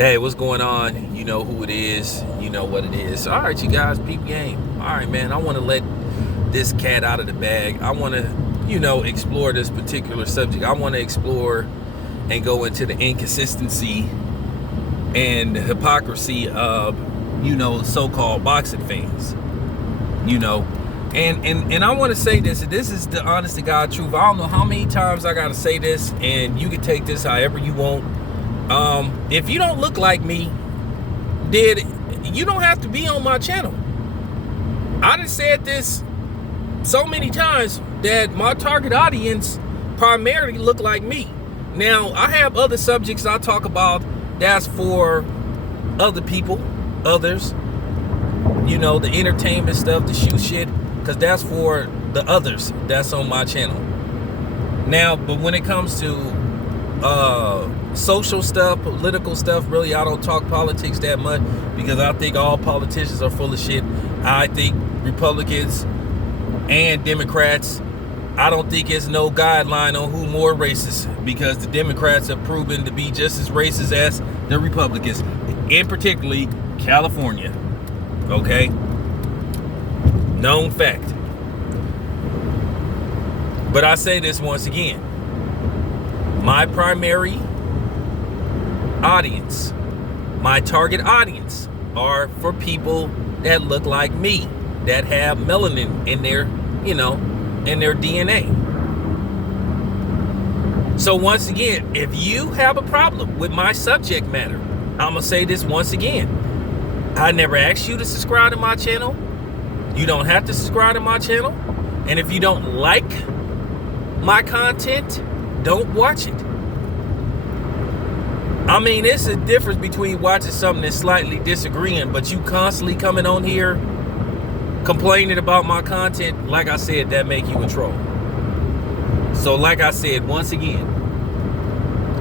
Hey, what's going on? You know who it is. You know what it is. All right, you guys, peep game. All right, man, I want to let this cat out of the bag. I want to, explore this particular subject. I want to explore and go into the inconsistency and the hypocrisy of, so-called boxing fans. And I want to say this. And this is the honest to God truth. I don't know how many times I got to say this, and you can take this however you want. If you don't look like me, you don't have to be on my channel. I done said this so many times that my target audience primarily look like me. Now, I have other subjects I talk about that's for other people, others, the entertainment stuff, the shoe shit, because that's for the others that's on my channel. Now, but when it comes to social stuff, political stuff, really I don't talk politics that much because I think all politicians are full of shit. I think Republicans and Democrats, I don't think it's no guideline on who more racist, because the Democrats have proven to be just as racist as the Republicans, in particularly California. Okay? Known fact. But I say this once again. My primary audience, my target audience, are for people that look like me, that have melanin in their, in their DNA. So once again, if you have a problem with my subject matter, I'm gonna say this once again. I never asked you to subscribe to my channel. You don't have to subscribe to my channel. And if you don't like my content, don't watch it. I mean, it's a difference between watching something that's slightly disagreeing, but you constantly coming on here complaining about my content. Like I said, that make you a troll. So like I said, once again,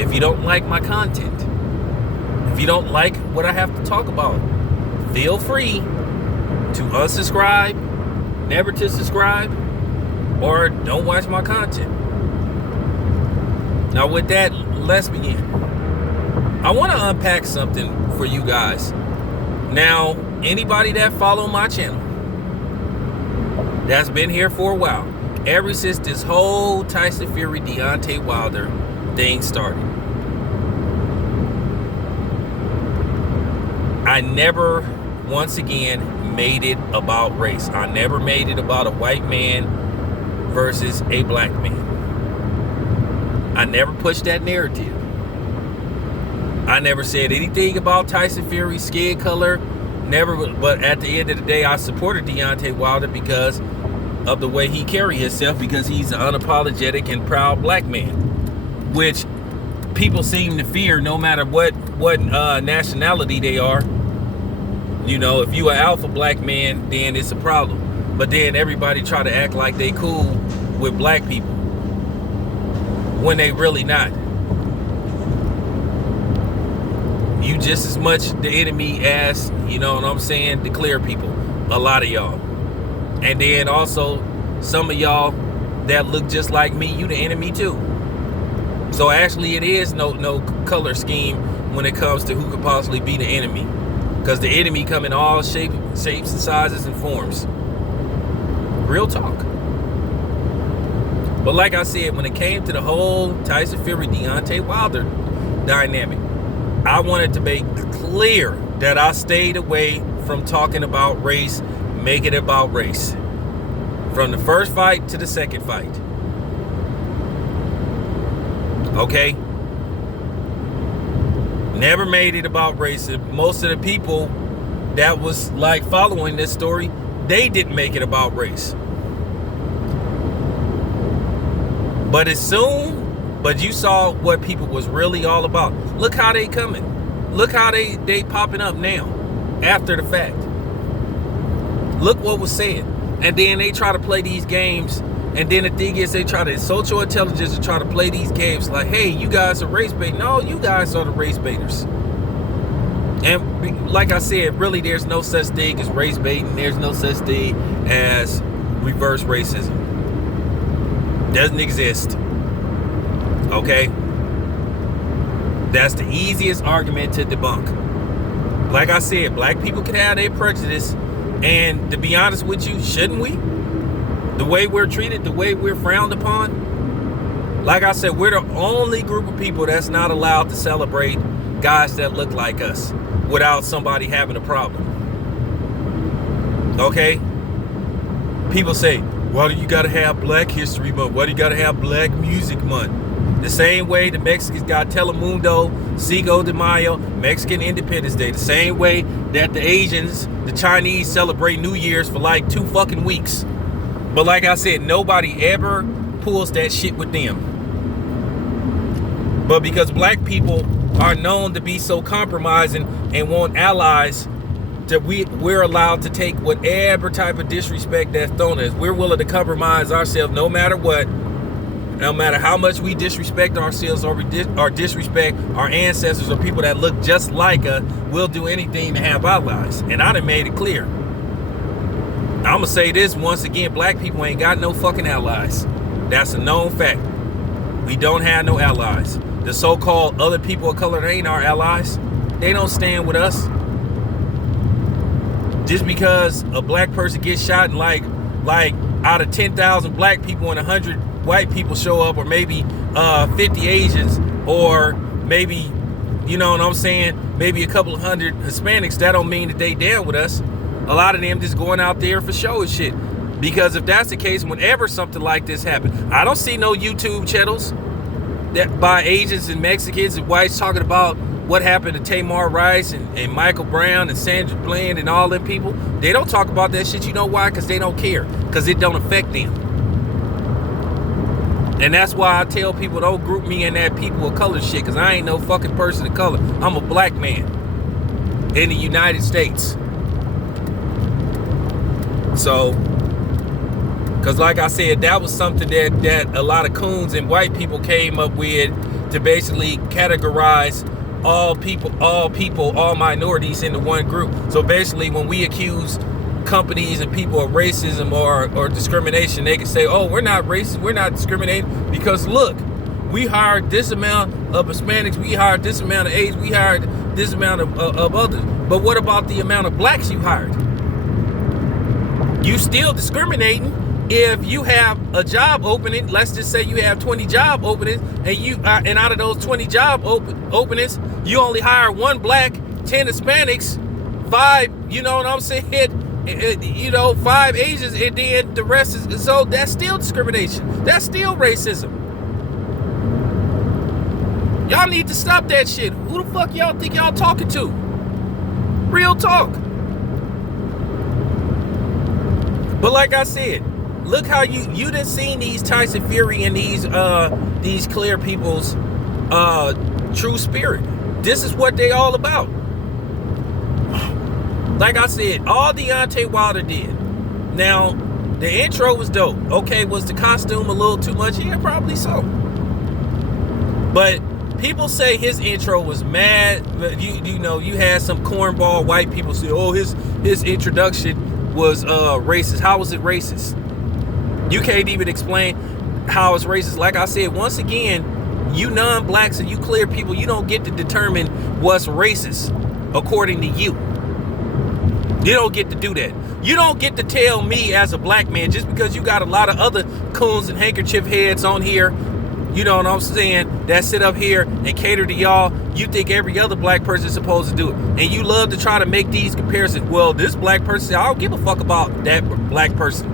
if you don't like my content, if you don't like what I have to talk about, feel free to unsubscribe, never to subscribe, or don't watch my content. Now with that, let's begin. I want to unpack something for you guys. Now, anybody that follow my channel, that's been here for a while, ever since this whole Tyson Fury, Deontay Wilder thing started, I never, once again, made it about race. I never made it about a white man versus a black man. I never pushed that narrative. I never said anything about Tyson Fury's skin color. Never. But at the end of the day, I supported Deontay Wilder because of the way he carried himself, because he's an unapologetic and proud black man, which people seem to fear no matter what nationality they are. If you an alpha black man, then it's a problem. But then everybody try to act like they cool with black people when they really not. You just as much the enemy as, the clear people. A lot of y'all. And then also, some of y'all that look just like me, you the enemy too. So actually it is no color scheme when it comes to who could possibly be the enemy. Because the enemy come in all shapes and sizes and forms. Real talk. But like I said, when it came to the whole Tyson Fury, Deontay Wilder dynamic, I wanted to make clear that I stayed away from talking about race, make it about race. From the first fight to the second fight. Okay? Never made it about race. Most of the people that was like following this story, they didn't make it about race. But you saw what people was really all about. Look how they coming. Look how they popping up now, after the fact. Look what was said. And then they try to play these games. And then the thing is, they try to insult your intelligence and try to play these games like, hey, you guys are race baiting. No, you guys are the race baiters. And like I said, really, there's no such thing as race baiting. There's no such thing as reverse racism. Doesn't exist. Okay? That's the easiest argument to debunk. Like I said, black people can have their prejudice, and to be honest with you, shouldn't we? The way we're treated, the way we're frowned upon. Like I said, we're the only group of people that's not allowed to celebrate guys that look like us without somebody having a problem. Okay? People say, why do you gotta have Black History Month? Why do you gotta have Black Music Month? The same way the Mexicans got Telemundo, Cinco de Mayo, Mexican Independence Day. The same way that the Asians, the Chinese celebrate New Year's for like 2 fucking weeks. But like I said, nobody ever pulls that shit with them. But because black people are known to be so compromising and want allies, that we're allowed to take whatever type of disrespect that's thrown at us. We're willing to compromise ourselves no matter what. No matter how much we disrespect ourselves or disrespect our ancestors or people that look just like us, we'll do anything to have allies. And I done made it clear. I'm going to say this once again, black people ain't got no fucking allies. That's a known fact. We don't have no allies. The so-called other people of color ain't our allies. They don't stand with us. Just because a black person gets shot and like out of 10,000 black people and 100 white people show up, or maybe 50 Asians, or maybe, you know what I'm saying, maybe a couple of hundred Hispanics, that don't mean that they down with us. A lot of them just going out there for show and shit. Because if that's the case, whenever something like this happens, I don't see no YouTube channels that by Asians and Mexicans and whites talking about what happened to Tamar Rice and Michael Brown and Sandra Bland and all them people. They don't talk about that shit. You know why? Because they don't care. Because it don't affect them. And that's why I tell people, don't group me in that people of color shit, because I ain't no fucking person of color. I'm a black man in the United States. So, because like I said, that was something that a lot of coons and white people came up with to basically categorize all minorities into one group. So basically, when we accuse companies and people of racism or discrimination, they can say, oh, we're not racist, we're not discriminating, because look, we hired this amount of Hispanics, we hired this amount of Asians, we hired this amount of others. But what about the amount of blacks you hired? You still discriminating if you have a job opening. Let's just say you have 20 job openings, and out of those 20 job openings, you only hire 1 black, 10 Hispanics, 5, you know what I'm saying, 5 Asians, and then the rest is, so that's still discrimination. That's still racism. Y'all need to stop that shit. Who the fuck y'all think y'all talking to? Real talk. But like I said, look how you done seen these Tyson Fury and these clear people's true spirit. This is what they all about. Like I said, all Deontay Wilder did. Now, the intro was dope. Okay, was the costume a little too much? Yeah, probably so. But people say his intro was mad. You know, you had some cornball white people say, oh, his introduction was racist. How was it racist? You can't even explain how it's racist. Like I said, once again, you non-blacks and you clear people, you don't get to determine what's racist according to you. You don't get to do that. You don't get to tell me as a black man, just because you got a lot of other coons and handkerchief heads on here, you know what I'm saying, that sit up here and cater to y'all, you think every other black person is supposed to do it. And you love to try to make these comparisons. Well, this black person, I don't give a fuck about that black person.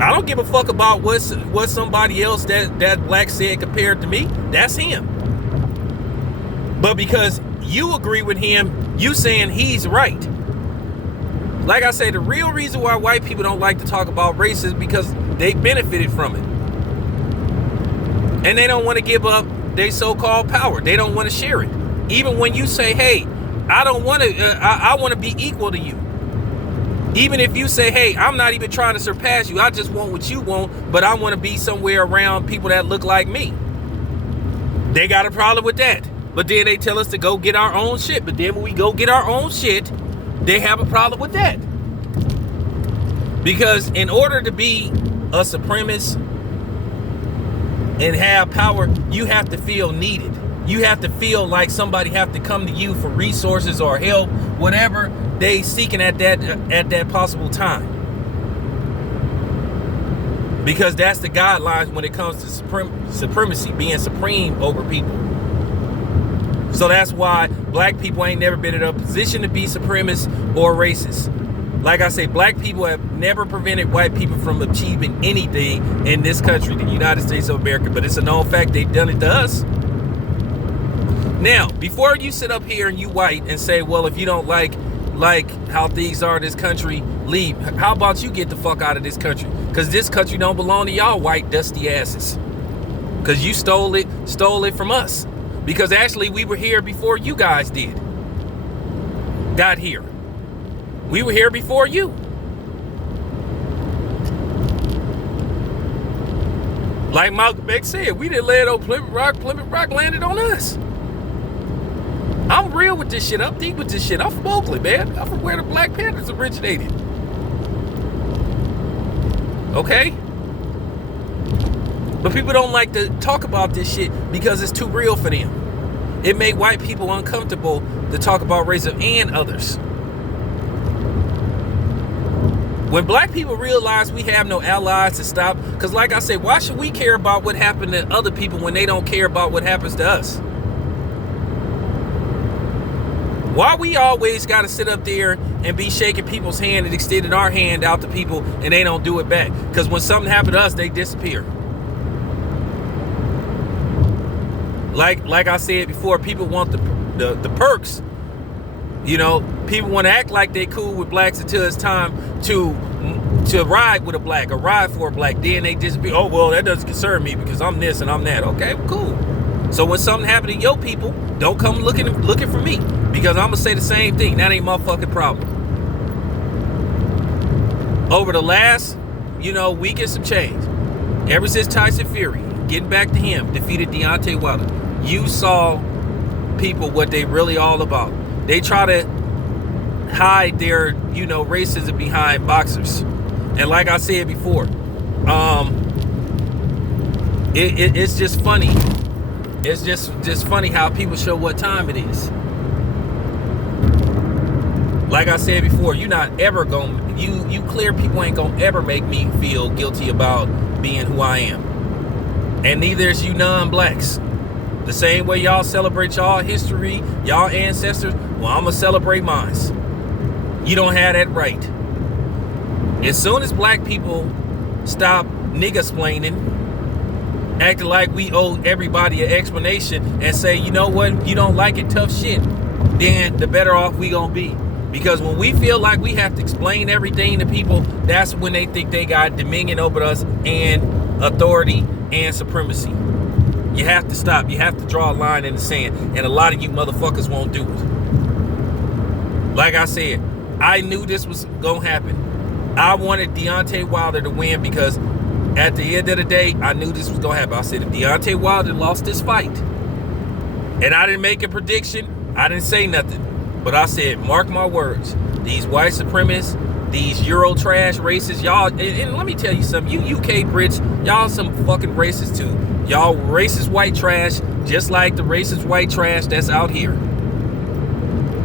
I don't give a fuck about what somebody else that black said compared to me. That's him. But because you agree with him, you saying he's right. Like I say, the real reason why white people don't like to talk about race is because they benefited from it. And they don't want to give up their so-called power. They don't want to share it. Even when you say, hey, I don't want to, I want to be equal to you. Even if you say, hey, I'm not even trying to surpass you. I just want what you want, but I want to be somewhere around people that look like me. They got a problem with that. But then they tell us to go get our own shit. But then when we go get our own shit, they have a problem with that. Because in order to be a supremacist, and have power, you have to feel needed. You have to feel like somebody have to come to you for resources or help, whatever they seeking at that possible time. Because that's the guidelines when it comes to supremacy, being supreme over people. So that's why black people ain't never been in a position to be supremacist or racist. Like I say, black people have never prevented white people from achieving anything in this country, the United States of America. But it's a known fact they've done it to us. Now, before you sit up here and you white and say, well, if you don't like how things are in this country, leave. How about you get the fuck out of this country? Because this country don't belong to y'all white dusty asses. Because you stole it from us. Because actually we were here before you guys got here. We were here before you. Like Malcolm X said, we didn't land on Plymouth Rock landed on us. I'm real with this shit. I'm deep with this shit. I'm from Oakland, man. I'm from where the Black Panthers originated. Okay? But people don't like to talk about this shit because it's too real for them. It made white people uncomfortable to talk about racism and others. When black people realize we have no allies to stop, because like I said, why should we care about what happened to other people when they don't care about what happens to us? Why we always got to sit up there and be shaking people's hand and extending our hand out to people and they don't do it back? Because when something happened to us, they disappear. Like I said before, people want the perks. You know, people want to act like they cool with blacks until it's time to ride with a black or ride for a black. Then they disappear. Oh, well, that doesn't concern me because I'm this and I'm that. Okay, cool. So when something happened to your people, don't come looking for me, because I'm going to say the same thing. That ain't my fucking problem. Over the last, week and some change, ever since Tyson Fury, getting back to him, defeated Deontay Wilder, you saw people what they really all about. They try to hide their, racism behind boxers. And like I said before, it's just funny. It's just funny how people show what time it is. Like I said before, you're not ever gonna, you clear people ain't gonna ever make me feel guilty about being who I am. And neither is you non-blacks. The same way y'all celebrate y'all history, y'all ancestors, well, I'm gonna celebrate mine. You don't have that right. As soon as black people stop nigga-splaining, acting like we owe everybody an explanation and say, you know what, you don't like it, tough shit, then the better off we gonna be. Because when we feel like we have to explain everything to people, that's when they think they got dominion over us and authority and supremacy. You have to stop. You have to draw a line in the sand. And a lot of you motherfuckers won't do it. Like I said, I knew this was going to happen. I wanted Deontay Wilder to win because at the end of the day, I knew this was going to happen. I said, if Deontay Wilder lost this fight, and I didn't make a prediction, I didn't say nothing. But I said, mark my words, these white supremacists, these Euro trash racists, y'all, and let me tell you something, you UK Brits, y'all some fucking racists too. Y'all racist white trash, just like the racist white trash that's out here.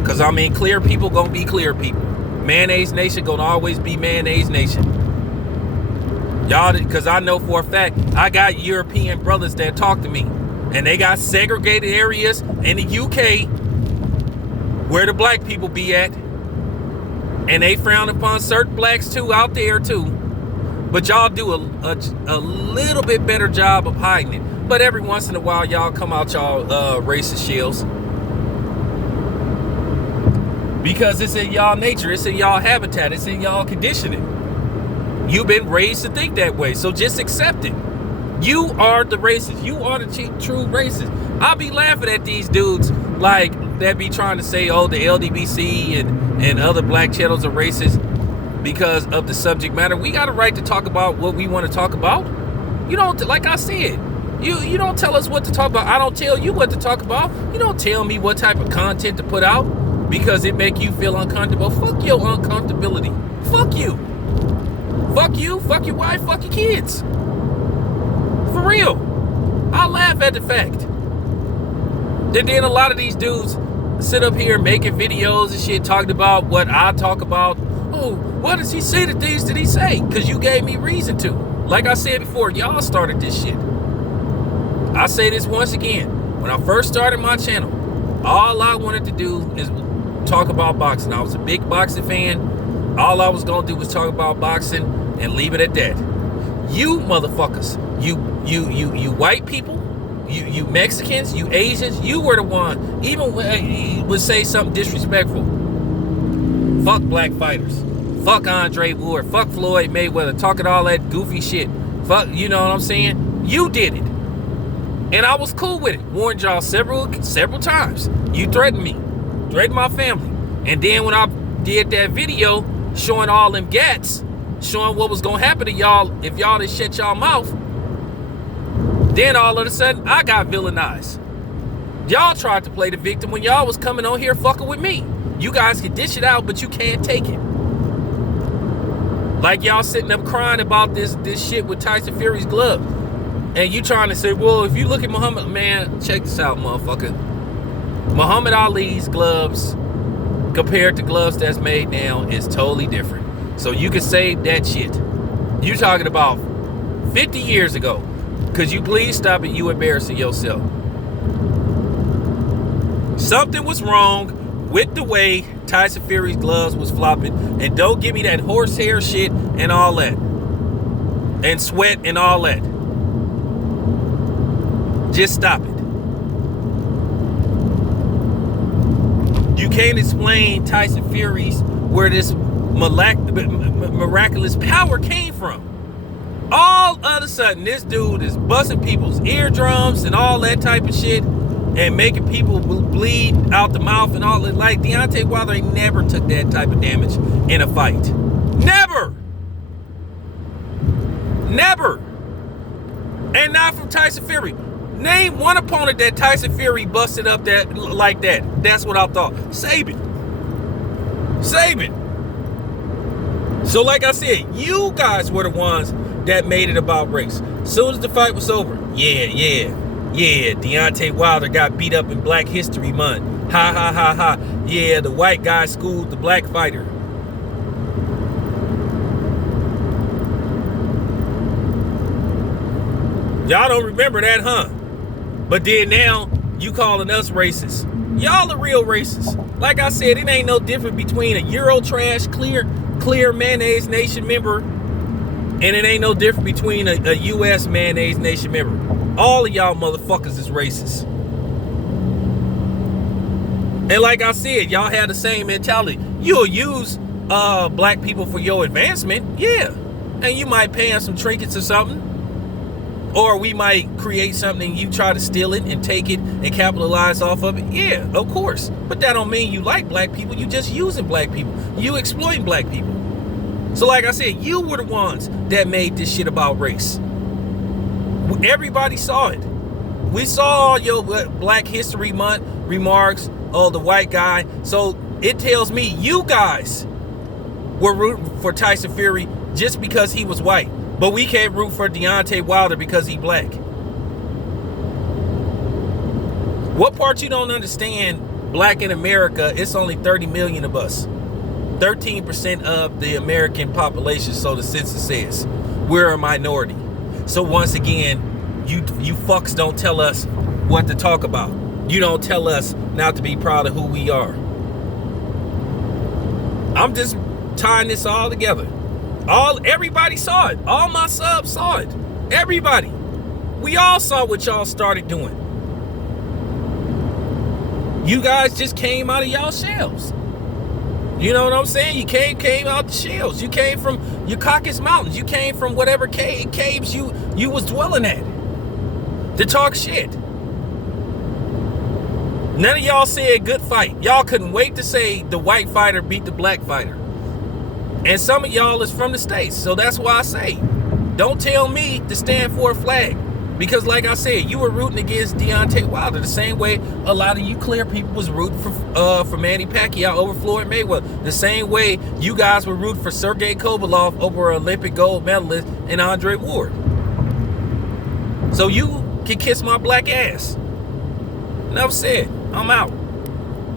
Because, clear people gonna be clear people. Mayonnaise Nation gonna always be Mayonnaise Nation. Y'all, because I know for a fact, I got European brothers that talk to me. And they got segregated areas in the UK where the black people be at. And they frown upon certain blacks too, out there too. But y'all do a little bit better job of hiding it. But every once in a while, y'all come out y'all racist shells. Because it's in y'all nature. It's in y'all habitat. It's in y'all conditioning. You've been raised to think that way. So just accept it. You are the racist. You are the true racist. I'll be laughing at these dudes like that be trying to say, oh, the LDBC and other black channels are racist because of the subject matter. We got a right to talk about what we want to talk about. You don't, like I said, you don't tell us what to talk about. I don't tell you what to talk about. You don't tell me what type of content to put out because it make you feel uncomfortable. Fuck your uncomfortability. Fuck you. Fuck you. Fuck your wife. Fuck your kids. For real. I laugh at the fact. And then a lot of these dudes sit up here making videos and shit talking about what I talk about. Oh, what does he say? The things that he say? Because you gave me reason to. Like I said before, y'all started this shit. I say this once again. When I first started my channel, all I wanted to do is talk about boxing. I was a big boxing fan. All I was gonna do was talk about boxing and leave it at that. You motherfuckers, you white people, you Mexicans, you Asians, you were the one, even when you would say something disrespectful. Fuck black fighters. Fuck Andre Ward. Fuck Floyd Mayweather. Talking all that goofy shit. Fuck, you know what I'm saying? You did it. And I was cool with it. Warned y'all several times. You threatened me. Threatened my family. And then when I did that video showing all them gats, showing what was going to happen to y'all if y'all didn't shut y'all mouth, then all of a sudden, I got villainized. Y'all tried to play the victim when y'all was coming on here fucking with me. You guys can dish it out, but you can't take it. Like y'all sitting up crying about this shit with Tyson Fury's glove. And you trying to say, well, if you look at Muhammad, man, check this out, motherfucker. Muhammad Ali's gloves compared to gloves that's made now is totally different. So you can save that shit. You talking about 50 years ago. Could you please stop it? You embarrassing yourself. Something was wrong with the way Tyson Fury's gloves was flopping. And don't give me that horsehair shit and all that. And sweat and all that. Just stop it. You can't explain Tyson Fury's where this miraculous power came from. All of a sudden, this dude is busting people's eardrums and all that type of shit and making people bleed out the mouth and all that. Like, Deontay Wilder never took that type of damage in a fight. Never! Never! And not from Tyson Fury. Name one opponent that Tyson Fury busted up that like that. That's what I thought. Sabin. So like I said, you guys were the ones that made it about race. Soon as the fight was over, yeah, Deontay Wilder got beat up in Black History Month. Ha ha ha ha. Yeah, the white guy schooled the black fighter. Y'all don't remember that, huh? But then now, you calling us racist. Y'all are real racist. Like I said, it ain't no different between a Eurotrash clear Mayonnaise Nation member, and it ain't no different between a U.S. Mayonnaise Nation member. All of y'all motherfuckers is racist. And like I said, y'all have the same mentality. You'll use black people for your advancement, yeah. And you might pay them some trinkets or something. Or we might create something and you try to steal it and take it and capitalize off of it. Yeah, of course. But that don't mean you like black people. You just using black people. You exploiting black people. So like I said, you were the ones that made this shit about race. Everybody saw it. We saw your Black History Month remarks, oh, the white guy. So it tells me you guys were rooting for Tyson Fury just because he was white. But we can't root for Deontay Wilder because he black. What part you don't understand? Black in America, it's only 30 million of us. 13% of the American population, so the census says. We're a minority. So once again, you fucks don't tell us what to talk about. You don't tell us not to be proud of who we are. I'm just tying this all together. Everybody saw it. All my subs saw it. Everybody. We all saw what y'all started doing. You guys just came out of y'all shells. You know what I'm saying? You came out the shells. You came from your Caucasus Mountains. You came from whatever caves you was dwelling at to talk shit. None of y'all said good fight. Y'all couldn't wait to say the white fighter beat the black fighter. And some of y'all is from the States. So that's why I say, don't tell me to stand for a flag. Because like I said, you were rooting against Deontay Wilder the same way a lot of you clear people was rooting for Manny Pacquiao over Floyd Mayweather. The same way you guys were rooting for Sergey Kovalev over Olympic gold medalist and Andre Ward. So you can kiss my black ass. Enough said. I'm out.